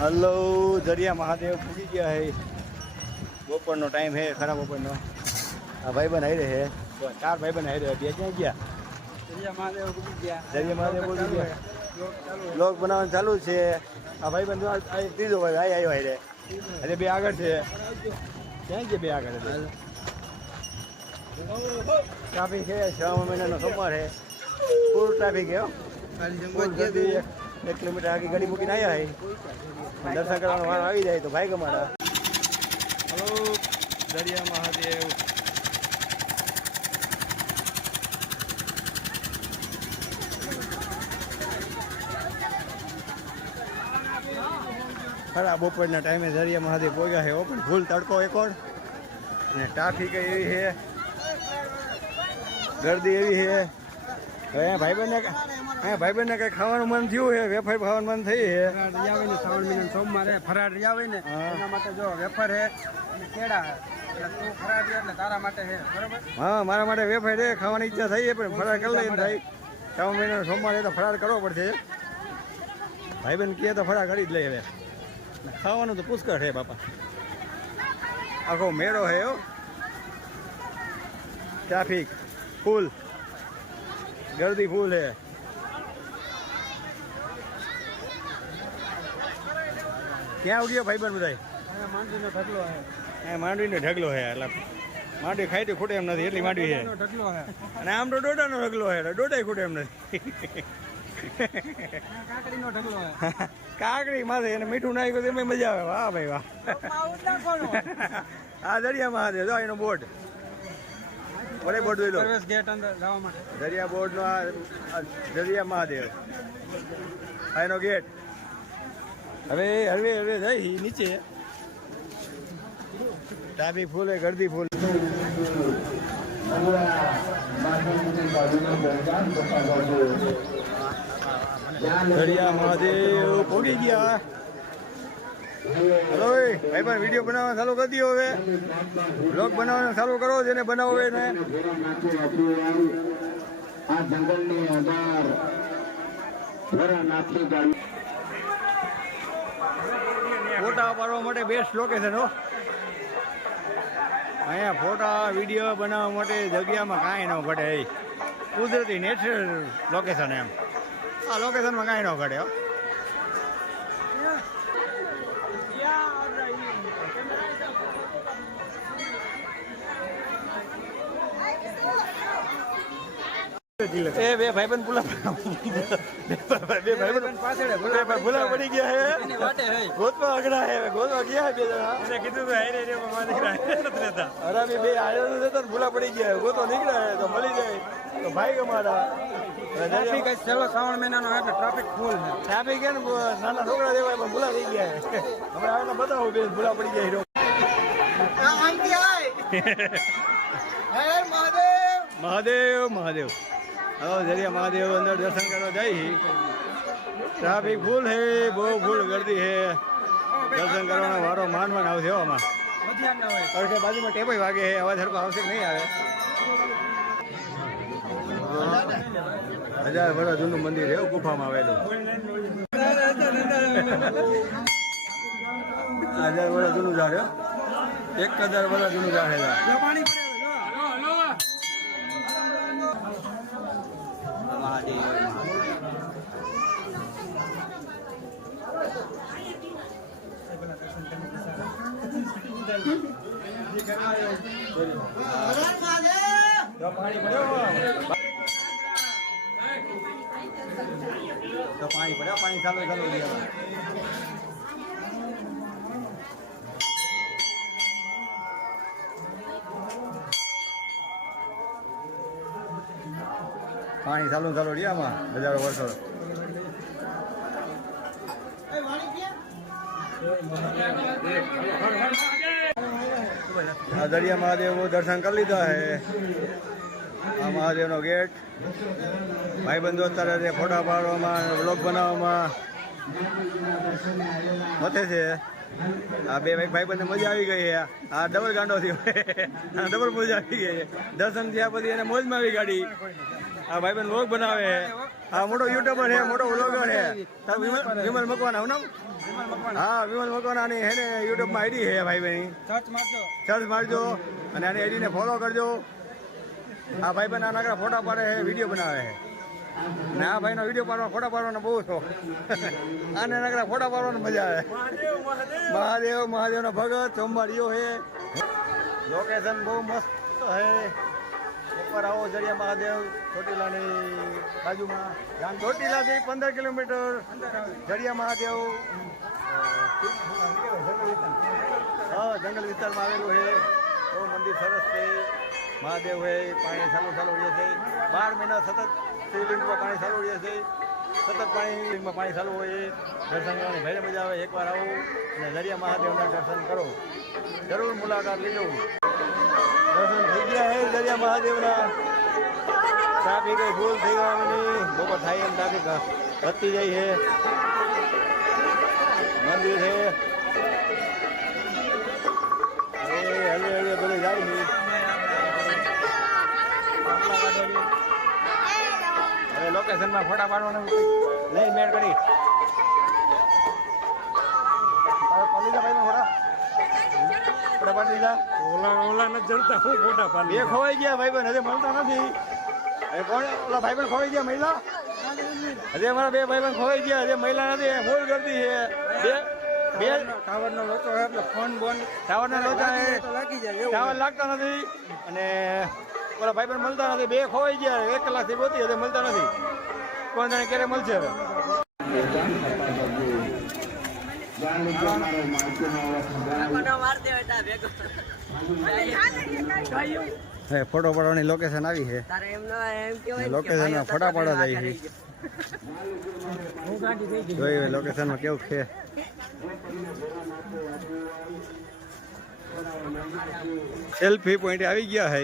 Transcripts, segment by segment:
Hello દરિયા મહાદેવ પૂરી ગયા હે. બપોરનો ટાઈમ હે ખરા બપોરનો. આ ભાઈબંધ આવી રહે ચાર ચાર બન આવી રહ્યા બે ક્યાં ગયા? દરિયા મહાદેવ પૂરી ગયા. દરિયા મહાદેવ પૂરી ગયા. લોક બનાવવાનું ચાલુ છે. આ ભાઈબંધ આ ત્રીજો ભાઈ આઈ આવ્યો હારે. એટલે બે આગળ છે. ક્યાં ગયા બે આગળ ટ્રાફિક છે છ મહિનાનો સોમવાર છે ફૂલ ટ્રાફિક છે ગરદી એક કિલોમીટર આગળ ગાડી મૂકીને આવ્યા હોય દર્શન કરવાનો વારો આવી જાય તો ભાઈ ગમાડા. હલો દરિયા મહાદેવ. ખરા બપોરના ટાઈમે દરિયા મહાદેવ પહોંચ્યા છે પણ ફૂલ તડકો એકોડ અને ટ્રાફિક એવી છે ગરદી એવી છે ભાઈ હવે અહીંયા ભાઈબંધને અહીંયા કઈ ખાવાનું મન થયું છે? વેફર ખાવાનું મન થઈ છે? ફરાળ ને શ્રાવણ મહિના સોમવારે ફરાળ આવે ને એના માટે જો વેફર હે અને કેળા હે હે હા મારા માટે વેફર છે ખાવાની ઈચ્છા થઈ પણ ફરાર કરી લઈએ ભાઈ. શ્રાવણ મહિનાનો સોમવારે તો ફરાર કરવો પડશે. ભાઈબંધ કહે તો ફરાર કરી જ લઈએ હવે. ખાવાનું તો પુષ્કળ છે બાપા. આખો મેળો છે હો. Traffic full. ગરદી ફૂલ છે. ક્યાં ઉડ્યો ભાઈબંધ બધા અહીંયા માંડવીનો ઢગલો હે એ માંડવીનો ઢગલો હે એટલે માંડવી ખાઈ ખૂટે એમ નથી એટલી માંડવી ઢગલો હે અને આમ તો ડોડાનો ઢગલો છે ડોડાય ખૂટે એમ નથી. કાકડી માથે એને મીઠું નાખ્યું એમાં મજા આવે. વાહ ભાઈ વાહ. આ દરિયા મહાદેવ જો એનો બોટ. બડે બોટ જોઈ લો. દરિયા બોર્ડનો નો આ દરિયા મહાદેવ એનો ગેટ. હવે હવે હવે જઈ, નીચે. ડાબી ફૂલ ગરદી ફૂલ. ઘડિયા મહાદેવ પહોંચી ગયા. હલો ભાઈ પણ વીડિયો બનાવવાનું ચાલુ કરી દો હવે. બ્લોગ બનાવવાનું ચાલુ કરો, જેને બનાવો એને. આ જંગલની અંદર ફોટા પાડવા માટે બેસ્ટ લોકેશન હો. અહીંયા ફોટા વીડિયો બનાવવા માટે જગ્યામાં કાંઈ ન ઘટે. કુદરતી નેચરલ લોકેશન એમ. આ લોકેશનમાં કાંઈ ન ઘટે હો. એ બે ભાઈબંધ ભૂલા બે ભાઈબંધ પાછળ હે, બે ભાઈ ભૂલા પડી ગયા હે. વાટે અઘરા હે ગોતવા ગયા હે બે જણા. એને કીધું તો હારે રે મામા દીકરા રહેતા. અરે બે બે આયો તો જતા પડી ગયા ગોતો નીકળ્યા હે તો મળી જાય તો ભાઈ ગમાડા ટ્રાફિક છેલ્લો શ્રાવણ મહિનાનો હે એટલે ટ્રાફિક ફૂલ છે. ટ્રાફિક હે ને નાના છોકરા દેવાય પણ ભૂલા થઈ ગયા હે. હમણાં આવીને બતાવો બે ભૂલા પડી ગયા હીરો. મહાદેવ. મહાદેવ હવે જરિયા મહાદેવ, અંદર દર્શન કરવા જઈ ટ્રાફિક ફૂલ હે, બહુ ફૂલ ગરદી હે. દર્શન કરવાનો વારો માન માન આવશે આમાં. કારણ બાજુમાં ટેપાઈ વાગે છે અવાજ હરકો આવશે નહીં આવે? હજાર વર્ષ જૂનું મંદિર એવું ગુફામાં આવેલું. હજાર વર્ષ જૂનું ઝાડ એક હજાર વર્ષ જૂનું ઝાડ. પાણી પડ્યા પાણી ચાલુ ચાલુ. પાણી ચાલુ ચાલુ રહ્યા આમાં હજારો વર્ષો આ દરિયા મહાદેવ દર્શન કરી લીધા હે આ મહાદેવનો ગેટ. ભાઈબંધો અત્યારે ફોટા પાડવામાં વ્લોગ બનાવવામાં મથે છે. આ બે ભાઈ ભાઈબંધને મજા આવી ગઈ હે આ ડબલ ગાંડો થયો. ડબલ મજા આવી ગઈ દર્શન થયા પછી એને મોજમાં આવી ગાડી. આ ભાઈબંધ વ્લોગ બનાવે છે. આ મોટો યુટ્યુબર હે મોટો વ્લોગર હે વિમલ વિમલ મકવાના હું નામ? હા વિમલ મકવાનાની હે ને યુટ્યુબમાં આઈડી છે ભાઈ બેન. સર્ચ મારજો. સર્ચ મારજો અને આની આઈડીને ફોલો કરજો. આ ભાઈ બેન આ નાકડા ફોટા પાડે હે વીડિયો બનાવે હે ને આ ભાઈનો વીડિયો પાડવાનો ફોટા પાડવાનો બહુ શોખ. આને નાકડા ફોટા પાડવાનો મજા આવે. મહાદેવ મહાદેવનો ભગત સોમવારીઓ હે. લોકેશન બહુ મસ્ત છે. ઉપર આવો જરિયા મહાદેવ, ચોટીલાની બાજુમાં. ચોટીલાથી પંદર કિલોમીટર જરિયા મહાદેવ હા જંગલ વિસ્તારમાં આવેલું છે. બહુ મંદિર સરસ છે. મહાદેવ છે, પાણી સારું સારું રહે છે. બાર મહિના સતત શિવલિંગમાં પાણી સારું રહે છે. સતત પાણી શિવલિંગમાં પાણી ચાલુ હોય દર્શન કરવાની ભારે મજા આવે, એકવાર આવો અને દરિયા મહાદેવના દર્શન કરો. જરૂર મુલાકાત લીજો. દર્શન થઈ ગયા મહાદેવના. ટ્રાફિક ભૂલ થઈ ગવાની બપોર થાય એમ ટ્રાફિક વધતી જાય છે મંદિર છે હળવે હળવે બધે જાય છે હવે લોકેશનમાં ફોટા પાડવાનું નહીં મેળ કરી. ભાઈ ફોટા? ફોટા પાડી ઓલા ઓલા ન જડતા હું ફોટા બે ખોવાઈ ગયા ભાઈ હજે મળતા નથી. એ કોણ? ઓલા ભાઈ ખોવાઈ ગયા મહિલા? હજે અમારા બે ભાઈ ખોવાઈ ગયા હજે મહિલા નથી ફૂલ કરતી છે. બે બે ટાવર લોચો હોય એટલે ફોન બોન ટાવરના લોચા લાગી જાય ટાવર લાગતા નથી. અને ઓલા ભાઈ મળતા નથી. બે ખોવાઈ ગયા એક કલાકથી ગોતી હજે મળતા નથી. કોણ જાણે ક્યારે મળશે હવે જાણ લીધો મારો માલકીનો હે ફોટો પાડવાની લોકેશન આવી છે. લોકેશનમાં ફોટા પાડવા જાય છે. લોકેશન લોકેશનમાં કેવું છે. સેલ્ફી પોઈન્ટ આવી ગયા હે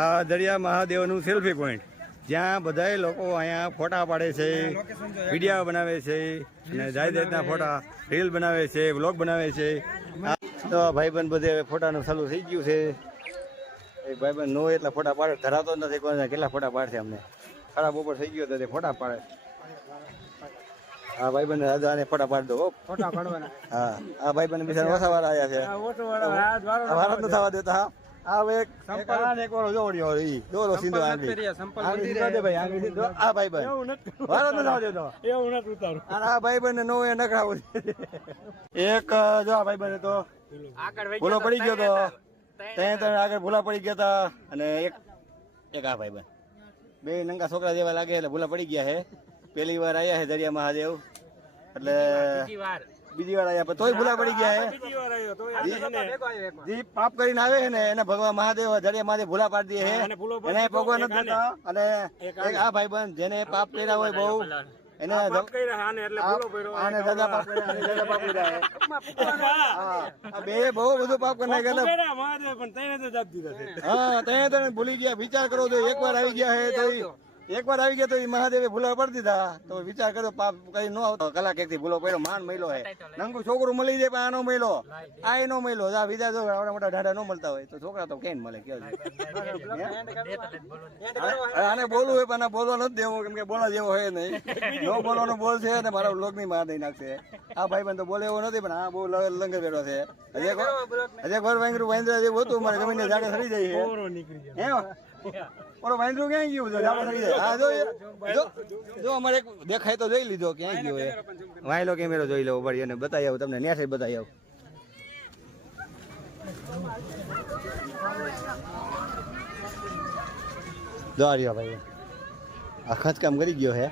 આ દરિયા મહાદેવનું સેલ્ફી પોઈન્ટ જ્યાં બધાય લોકો અહીંયા ફોટા પાડે છે વિડીયા બનાવે છે અને જાત જાતના ફોટા રીલ બનાવે છે વ્લોગ બનાવે છે. તો ભાઈબંધ બધે હવે ફોટાનું ચાલુ થઈ ગયું છે. એ ભાઈબંધ નો એટલા ફોટા પાડે. ધરાતો નથી કોઈને કેટલા ફોટા પાડશે અમને? ખરાબ ઉપર થઈ ગયો તો તે ફોટા પાડે. હા ભાઈબંધ દાદા ને ફોટા પાડી દો. ફોટા પાડવાના. હા આ ભાઈબંધ બિચારા ઓછા વાળા આવ્યા છે ભારત ન થવા દેતા હા. એક ઈ. સીધો આંગળી. આંગળી સીધો દે ભાઈ આંગળી સીધો. આ ન થવા દેતો એવું નથી ઉતારું. અને આ ભાઈબંધ નો એ નકરાવું એક જો આ ભાઈબંધ તો. ભૂલો પડી ગયો તો. ત્યાં તને આગળ ભૂલા પડી ગયા હતા અને એક એક આ બન. બે નંગા છોકરા જેવા લાગે એટલે ભૂલા પડી ગયા છે પહેલી વાર આવ્યા છે દરિયા મહાદેવ. એટલે બીજી વાર આવ્યા તોય ભૂલા પડી ગયા જે પાપ કરીને આવે ને એને ભગવાન મહાદેવ દરિયા મહાદેવ ભૂલા પાડી દે છે એને ભગવાન નથી દેતા અને એક આ ભાઈબંધ જેને પાપ કર્યા હોય બહુ એને. હા બે બધું પાપ કરી નાખ્યા હા ત્યાં ભૂલી ગયા વિચાર કરો તો એક વાર આવી ગયા હે તો એક વાર આવી ગયા તો મહાદેવે ભૂલા પડી દીધા. તો વિચાર કર્યો પાપ કઈ ન આવતો. કલાક એક થી ભૂલો પડ્યો માન મહિલો હે. નંગુ છોકરું મળી જાય પણ આનો મહિલો આ એનો મહિલો આ બીજા જો આવડા મોટા ઢાઢા ન મળતા હોય તો છોકરા તો કેમ મળે કયો આને બોલવું હોય પણ બોલવા નથી દેવો કેમ કે બોલા જેવો હોય નહીં. નો બોલવાનો બોલ છે અને મારા લોકની માર દઈ નાખશે. આ ભાઈ બંધ તો બોલે એવો નથી પણ આ બહુ લંગર બેઠો છે. હજે ઘર વાંગરું વાંદરા જેવું હતું મારે ગમે જાડે સરી જાય છે ઓલો વાંદરું ક્યાં ગયું જાય. હા જો જો જો અમારે એક દેખાય તો જોઈ લીધો ક્યાં ગયો એ. વાયલો કેમેરો જોઈ લેવો પડી અને બતાવી આવું તમને ન્યાસે બતાવી આવું. જો આ રહ્યો ભાઈ. આ ખત કામ કરી ગયો હે.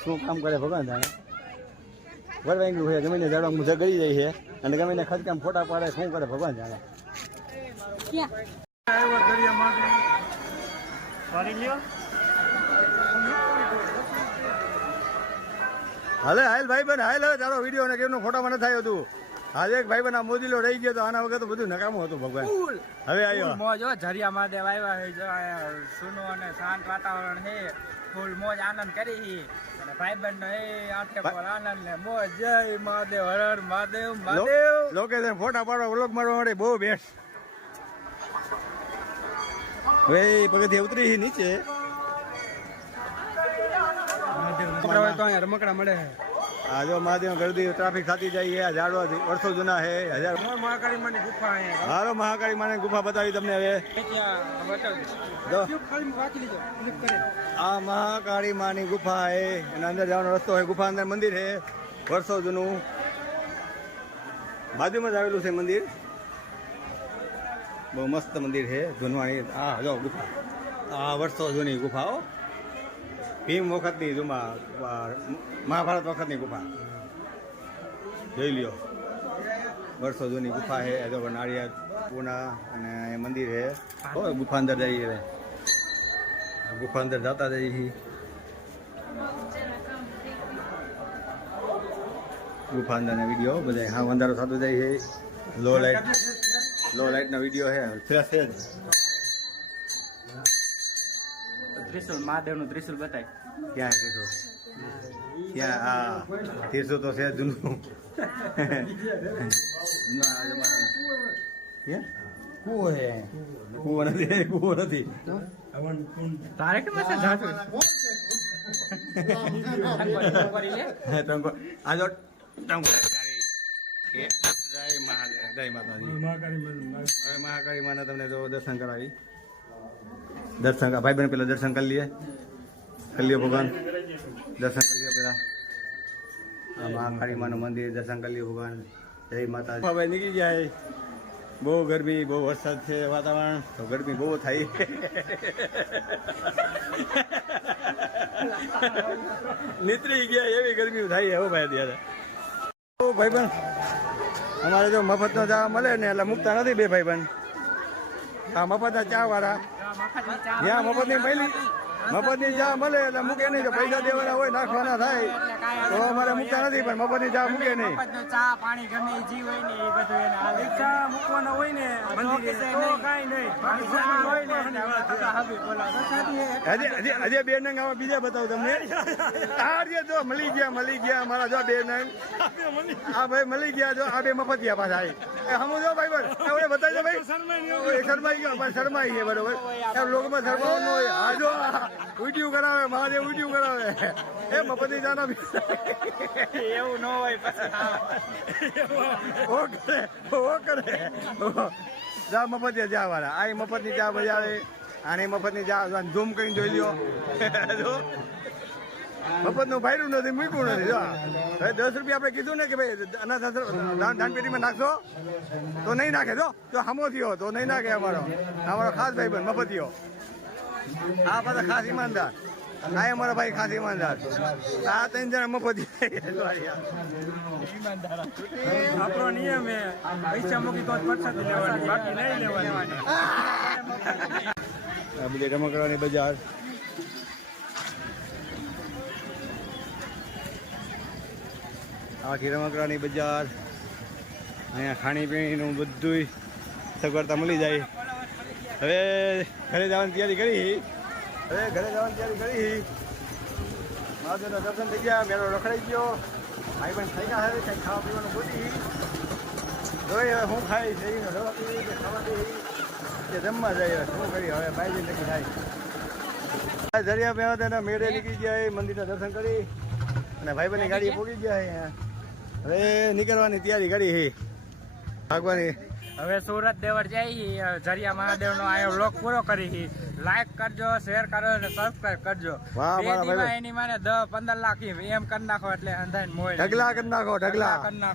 શું કામ કરે ભગવાન જાણે વરવાંગ્યું છે ગમે જાડવા જાડો મુજબ ગળી જાય છે અને ગમે ને ખતકામ ફોટા પાડે શું કરે ભગવાન જાણે હાલે હાલ ભાઈ બન હાલ હવે તારો વીડિયો ને કેમનો ફોટામાં ન થાય હતું હાલ એક ભાઈ બન આ મોદીલો રહી ગયો તો આના વગર તો બધું નકામું હતું ભગવાન. હવે આવ્યો મોજ હો ઝરિયા મહાદેવ આવ્યા છે જો સુનો અને શાંત વાતાવરણ છે ફૂલ મોજ આનંદ કરી હી. અને ભાઈબંધ નો એ પર આનંદ ને મોજ. જય મહાદેવ હર હર મહાદેવ મહાદેવ. લોકો ફોટા પાડવા વ્લોગ મારવા માટે બહુ બેસ્ટ હવે ઉતરી નીચે. રમકડા મળે. હા આ જો મહાદેવ ગરદી ટ્રાફિક થતી જાય છે આ ઝાડવા વર્ષો જૂના છે હજાર મહાકાળી માની ગુફા હારો મહાકાળી માની ગુફા બતાવી તમને હવે. આ મહાકાળી માની ગુફા છે એના અંદર જવાનો રસ્તો છે ગુફા અંદર મંદિર છે વર્ષો જૂનું. બાજુમાં જ આવેલું છે મંદિર. બહુ મસ્ત મંદિર છે, જૂનવાણી, આ જો ગુફા. આ વર્ષો જૂની ગુફાઓ ભીમ વખતની જુમા મહાભારત વખતની ગુફા. જોઈ લ્યો. વર્ષો જૂની ગુફા છે જો નાળિયેર પૂના અને એ મંદિર છે. હો, ગુફા અંદર જઈએ ગુફા અંદર જતા જઈએ ગુફા અંદર વીડિયો બધા હા અંધારો થતો જાય છે. લો લાઇટ લો લાઇટનો વીડિયો છે ફ્રેશ છે જ ત્રિશુલ મહાદેવનું ત્રિશુલ બતાય. ક્યાં કીધું ક્યાં? હા. ત્રિશુલ તો છે જ જૂનું. જમાનાનું. છે કૂવો નથી કૂવો નથી. તારે કેમ છે જાતું? આ જો ટંકો કે જય માતાજી. હવે મહાકાળી માના તમને જો દર્શન કરાવી. દર્શન ભાઈ બહેન પેલા દર્શન કરી લઈએ કરી લ્યો ભગવાન. દર્શન કરી લ્યો પેલા. મહાકાળી માનું મંદિર દર્શન કરી લ્યો ભગવાન. જય માતાજી. ભાઈ નીકળી જાય. બહુ ગરમી બહુ વરસાદ છે વાતાવરણ. તો ગરમી બહુ થાય. નીતરી ગયા એવી ગરમી થાય એવો ભાઈ અત્યારે. ભાઈ ભાઈબંધ અમારે જો મફતનો ચા મળે ને એટલે મૂકતા નથી બે ભાઈબંધ. આ મફતના ચા વાળા. જ્યાં મફતની મળી મફતની ચા મળે એટલે મૂકે નહીં. પૈસા દેવાના હોય નાખવાના થાય તો અમારે મૂકતા નથી પણ મફતની ચા મૂકે નહીં. ચા પાણી ગમે જી હોય ને એ બધું ચા મૂકવાનો હોય ને. હજી બે નંગ આવા બીજા બતાવું તમને. આ જો મળી ગયા મળી ગયા અમારા જો બે નંગ. આ ભાઈ મળી ગયા જો આ બે મફત ગયા પાછા હમું જો ભાઈ બસ હવે બતાવી દો ભાઈ. શરમાઈ ગયો ભાઈ શરમાઈ ગયા બરોબર. એમ લોકોમાં શરમાવું ન હોય. આ જો કરાવે મહાદેવ વીડિયો કરાવે. એ મફતી જાના એવું ન હોય પછી ઓ કરે ઓ કરે. જા મફતી ચા વાળા. આ મફતની ચા બજાવે. આની મફતની ચા ઝૂમ કરીને જોઈ લ્યો. જો મફતનું ભાઈરું નથી મૂક્યું નથી. જો દસ રૂપિયા આપણે કીધું ને કે ભાઈ અનાથ આશ્રમ દાન દાન પેટીમાં નાખશો? તો નહીં નાખે જો. તો હમો થયો તો નહીં નાખે અમારો. અમારો ખાસ ભાઈ બન મફતીઓ. આ બધા ખાસ ઈમાનદાર. આ અમારા ભાઈ ખાસ ઈમાનદાર. આ ત્રણ જણા મફતી આપણો નિયમ એ. પૈસા મૂકી તો જ પ્રસાદી લેવાની બાકી નહીં લેવાની. આ બધી રમકડાની બજાર. આખી રમકડાની બજાર. અહીંયા ખાણીપીણીનું બધુંય સગવડતા મળી જાય. હવે ઘરે જવાની તૈયારી કરી. હવે ઘરે જવાની તૈયારી કરી. મહાદેવના દર્શન થઈ ગયા મેળો રખડાઈ ગયો. ભાઈ પણ થઈ ગયા હવે કંઈક ખાવા પીવાનું બોલી જોઈ હવે હું ખાઈ છે ઈને દવા પીવી કે ખાવા પીવી. કે જમવા જાય શું કરી હવે ભાઈ નક્કી થાય. દરિયા પહેલા તેના મેળે નીકળી ગયા મંદિરના દર્શન કરી. અને ભાઈબંધની ગાડી પૂરી ગયા અહીંયા. હવે નીકળવાની તૈયારી કરી છે ભાગવાની. હવે સુરત દેવર જઈ જરિયા મહાદેવ નો આયો બ્લોગ પૂરો કરી લાઈક કરજો શેર કરો અને સબસ્ક્રાઇબ કરજો. એની માને દસ પંદર લાખ એમ કરી નાખો એટલે અંધાઈ મોય ઢગલા કરી નાખો ઢગલા કરી નાખો.